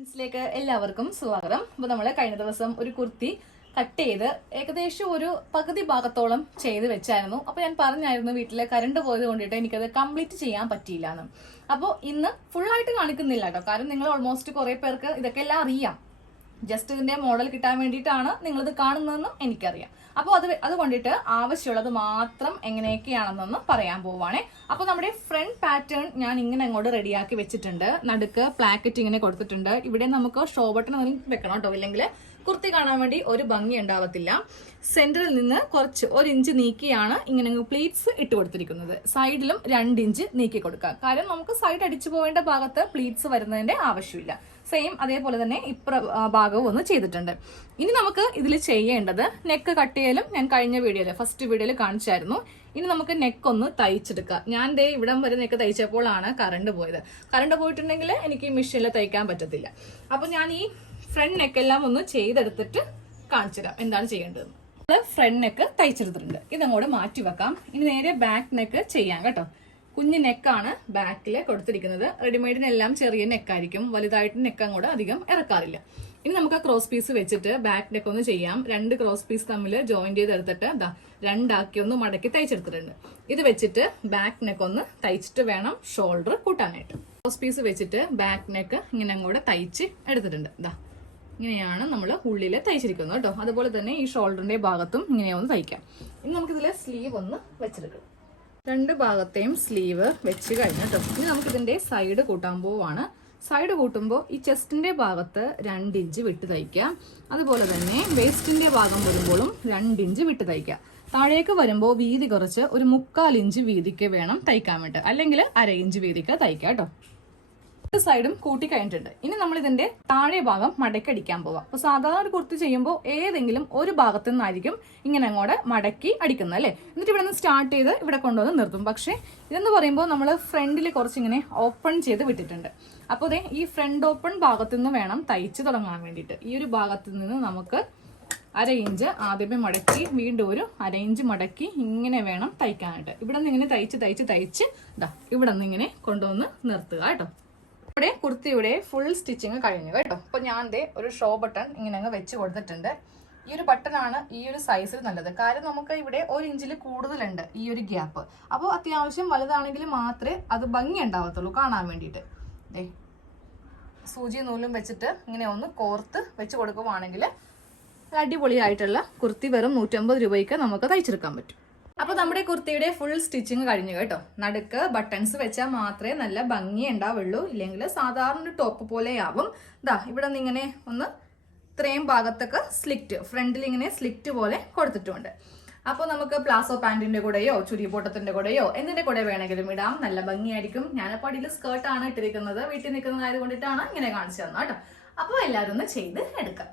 ിലേക്ക് എല്ലാവർക്കും സ്വാഗതം. അപ്പോൾ നമ്മൾ കഴിഞ്ഞ ദിവസം ഒരു കുർത്തി കട്ട് ചെയ്ത് ഏകദേശം ഒരു പകുതി ഭാഗത്തോളം ചെയ്ത് വെച്ചായിരുന്നു. അപ്പോൾ ഞാൻ പറഞ്ഞായിരുന്നു വീട്ടിലെ കറണ്ട് പോയത് കൊണ്ടിട്ട് എനിക്കത് കംപ്ലീറ്റ് ചെയ്യാൻ പറ്റിയില്ല എന്ന്. അപ്പോൾ ഇന്ന് ഫുള്ളായിട്ട് കാണിക്കുന്നില്ല കേട്ടോ, കാരണം നിങ്ങൾ ഓൾമോസ്റ്റ് കുറെ പേർക്ക് ഇതൊക്കെ എല്ലാം അറിയാം. ജസ്റ്റ് ഇതിന്റെ മോഡൽ കിട്ടാൻ വേണ്ടിയിട്ടാണ് നിങ്ങളിത് കാണുന്നതെന്നും എനിക്കറിയാം. അപ്പോൾ അതുകൊണ്ടിട്ട് ആവശ്യമുള്ളത് മാത്രം എങ്ങനെയൊക്കെയാണെന്നൊന്ന് പറയാൻ പോവാണേ. അപ്പോൾ നമ്മുടെ ഫ്രണ്ട് പാറ്റേൺ ഞാൻ ഇങ്ങനെ അങ്ങോട്ട് റെഡിയാക്കി വെച്ചിട്ടുണ്ട്. നടുക്ക് പ്ലാക്കറ്റ് ഇങ്ങനെ കൊടുത്തിട്ടുണ്ട്. ഇവിടെ നമുക്ക് ഷോ ബട്ടൺ വെക്കണം കേട്ടോ, ഇല്ലെങ്കിൽ കുർത്തി കാണാൻ വേണ്ടി ഒരു ഭംഗി ഉണ്ടാവത്തില്ല. സെന്ററിൽ നിന്ന് കുറച്ച് 1 ഇഞ്ച് നീക്കിയാണ് ഇങ്ങനെ പ്ലീറ്റ്സ് ഇട്ട് കൊടുത്തിരിക്കുന്നത്. സൈഡിലും 2 ഇഞ്ച് നീക്കി കൊടുക്കുക, കാരണം നമുക്ക് സൈഡ് അടിച്ചു പോകേണ്ട ഭാഗത്ത് പ്ലീറ്റ്സ് വരുന്നതിന്റെ ആവശ്യമില്ല. സെയിം അതേപോലെ തന്നെ ഭാഗവും ഒന്ന് ചെയ്തിട്ടുണ്ട്. ഇനി നമുക്ക് ഇതിൽ ചെയ്യേണ്ടത് നെക്ക് കട്ട് ചെയ്യലും ഞാൻ കഴിഞ്ഞ വീഡിയോയിൽ ഫസ്റ്റ് വീഡിയോയിൽ കാണിച്ചായിരുന്നു. ഇനി നമുക്ക് നെക്ക് ഒന്ന് തയ്ച്ചെടുക്കാം. ഞാൻ ഇവിടം വരെ നെക്ക് തയ്ച്ചപ്പോഴാണ് കറണ്ട് പോയത്. കറണ്ട് പോയിട്ടുണ്ടെങ്കിൽ എനിക്ക് ഈ മെഷീനിൽ തയ്ക്കാൻ പറ്റത്തില്ല. അപ്പൊ ഞാൻ ഈ ഫ്രണ്ട് നെക്കെല്ലാം ഒന്ന് ചെയ്തെടുത്തിട്ട് കാണിച്ചുതരാം എന്താണ് ചെയ്യേണ്ടത്. ഫ്രണ്ട് നെക്ക് തയ്ച്ചെടുത്തിട്ടുണ്ട്. ഇതങ്ങോട്ട് മാറ്റി വെക്കാം. ഇനി നേരെ ബാക്ക് നെക്ക് ചെയ്യാം കേട്ടോ. കുഞ്ഞു നെക്കാണ് ബാക്കിൽ കൊടുത്തിരിക്കുന്നത്. റെഡിമെയ്ഡിനെല്ലാം ചെറിയ നെക്കായിരിക്കും, വലുതായിട്ട് നെക്ക് അങ്ങോട്ട് അധികം ഇറക്കാറില്ല. ഇനി നമുക്ക് ആ ക്രോസ് പീസ് വെച്ചിട്ട് ബാക്ക് നെക്ക് ഒന്ന് ചെയ്യാം. 2 ക്രോസ് പീസ് തമ്മിൽ ജോയിന്റ് ചെയ്തെടുത്തിട്ട് രണ്ടാക്കി ഒന്ന് മടക്കി തയ്ച്ചെടുത്തിട്ടുണ്ട്. ഇത് വെച്ചിട്ട് ബാക്ക് നെക്ക് ഒന്ന് തയ്ച്ചിട്ട് വേണം ഷോൾഡർ കൂട്ടാനായിട്ട്. ക്രോസ് പീസ് വെച്ചിട്ട് ബാക്ക് നെക്ക് ഇങ്ങനെ അങ്ങോട്ട് തയ്ച്ച് എടുത്തിട്ടുണ്ട്. ഇങ്ങനെയാണ് നമ്മൾ ഉള്ളിൽ തയ്ച്ചിരിക്കുന്നത് കേട്ടോ. അതുപോലെ തന്നെ ഈ ഷോൾഡറിന്റെ ഭാഗത്തും ഇങ്ങനെ ഒന്ന് തയ്ക്കാം. ഇനി നമുക്കിതിലെ സ്ലീവ് ഒന്ന് വെച്ചെടുക്കാം. 2 ഭാഗത്തെയും സ്ലീവ് വെച്ച് കഴിഞ്ഞു കേട്ടോ. ഇനി നമുക്കിതിന്റെ സൈഡ് കൂട്ടാൻ പോവാണ്. സൈഡ് കൂട്ടുമ്പോൾ ഈ ചെസ്റ്റിന്റെ ഭാഗത്ത് 2 ഇഞ്ച് വിട്ട് തയ്ക്കാം. അതുപോലെ തന്നെ വേസ്റ്റിന്റെ ഭാഗം വരുമ്പോഴും 2 ഇഞ്ച് വിട്ട് തയ്ക്കാം. താഴേക്ക് വരുമ്പോൾ വീതി കുറച്ച് ഒരു 1/4 ഇഞ്ച് വീതിക്ക് വേണം തയ്ക്കാൻ വേണ്ടി, അല്ലെങ്കിൽ 1/2 ഇഞ്ച് വീതിക്ക് തയ്ക്കാം കേട്ടോ. സൈഡും കൂട്ടി കഴിഞ്ഞിട്ടുണ്ട്. ഇനി നമ്മൾ ഇതിന്റെ താഴെ ഭാഗം മടക്കടിക്കാൻ പോവാം. അപ്പൊ സാധാരണ ഒരു കുർത്തി ചെയ്യുമ്പോൾ ഏതെങ്കിലും ഒരു ഭാഗത്തു നിന്നായിരിക്കും ഇങ്ങനെ അങ്ങോട്ട് മടക്കി അടിക്കുന്നത് അല്ലേ. എന്നിട്ട് ഇവിടെ നിന്ന് സ്റ്റാർട്ട് ചെയ്ത് ഇവിടെ കൊണ്ടുവന്ന് നിർത്തും. പക്ഷെ ഇതെന്ന് പറയുമ്പോൾ നമ്മൾ ഫ്രണ്ടിൽ കുറച്ചിങ്ങനെ ഓപ്പൺ ചെയ്ത് വിട്ടിട്ടുണ്ട്. അപ്പോൾ അതെ ഈ ഫ്രണ്ട് ഓപ്പൺ ഭാഗത്തു നിന്ന് വേണം തയ്ച്ച് തുടങ്ങാൻ വേണ്ടിയിട്ട്. ഈ ഒരു ഭാഗത്തു നിന്ന് നമുക്ക് 1/2 ഇഞ്ച് ആദ്യമേ മടക്കി വീണ്ടും ഒരു 1/2 ഇഞ്ച് മടക്കി ഇങ്ങനെ വേണം തയ്ക്കാനായിട്ട്. ഇവിടെ നിന്ന് ഇങ്ങനെ തയ്ച്ച് ഇവിടെ നിന്ന് ഇങ്ങനെ കൊണ്ടുവന്ന് നിർത്തുക കേട്ടോ. ഇവിടെ കുർത്തിയുടെ ഫുൾ സ്റ്റിച്ചിങ് കഴിഞ്ഞു കേട്ടോ. അപ്പൊ ഞാൻ ഒരു ഷോ ബട്ടൺ ഇങ്ങനെ അങ്ങ് വെച്ച് കൊടുത്തിട്ടുണ്ട്. ഈ ഒരു ബട്ടണാണ് ഈ ഒരു സൈസിൽ നല്ലത്, കാരണം നമുക്ക് ഇവിടെ 1 ഇഞ്ചിൽ കൂടുതലുണ്ട് ഈ ഒരു ഗ്യാപ്പ്. അപ്പോൾ അത്യാവശ്യം വലുതാണെങ്കിൽ മാത്രമേ അത് ഭംഗി ഉണ്ടാവത്തുള്ളൂ കാണാൻ വേണ്ടിയിട്ട്. സൂചി നൂലും വെച്ചിട്ട് ഇങ്ങനെ ഒന്ന് കോർത്ത് വെച്ച് കൊടുക്കുവാണെങ്കിൽ അടിപൊളിയായിട്ടുള്ള കുർത്തി വെറും 150 രൂപയ്ക്ക് നമുക്ക് തയ്ച്ചെടുക്കാൻ പറ്റും. അപ്പൊ നമ്മുടെ കുർത്തിയുടെ ഫുൾ സ്റ്റിച്ചിങ് കഴിഞ്ഞു കേട്ടോ. നടുക്ക് ബട്ടൺസ് വെച്ചാൽ മാത്രമേ നല്ല ഭംഗി ഉണ്ടാവുള്ളൂ, ഇല്ലെങ്കിൽ സാധാരണ ഒരു ടോപ്പ് പോലെയാവും. ഇവിടെ നിന്ന് ഇങ്ങനെ ഒന്ന് ഇത്രയും ഭാഗത്തൊക്കെ സ്ലിറ്റ്, ഫ്രണ്ടിൽ ഇങ്ങനെ സ്ലിറ്റ് പോലെ കൊടുത്തിട്ടുണ്ട്. അപ്പോൾ നമുക്ക് പ്ലാസോ പാന്റിന്റെ കൂടെയോ ചുരിബോട്ടത്തിന്റെ കൂടെയോ എന്തിന്റെ കൂടെ വേണമെങ്കിലും ഇടാം, നല്ല ഭംഗിയായിരിക്കും. ഞാനപ്പോൾ അടിയിൽ സ്കേർട്ടാണ് ഇട്ടിരിക്കുന്നത്, വീട്ടിൽ നിൽക്കുന്നതായത് കൊണ്ടിട്ടാണ് ഇങ്ങനെ കാണിച്ചു തന്നത് കേട്ടോ. അപ്പോൾ എല്ലാവരും ഒന്ന് ചെയ്ത് എടുക്കാം.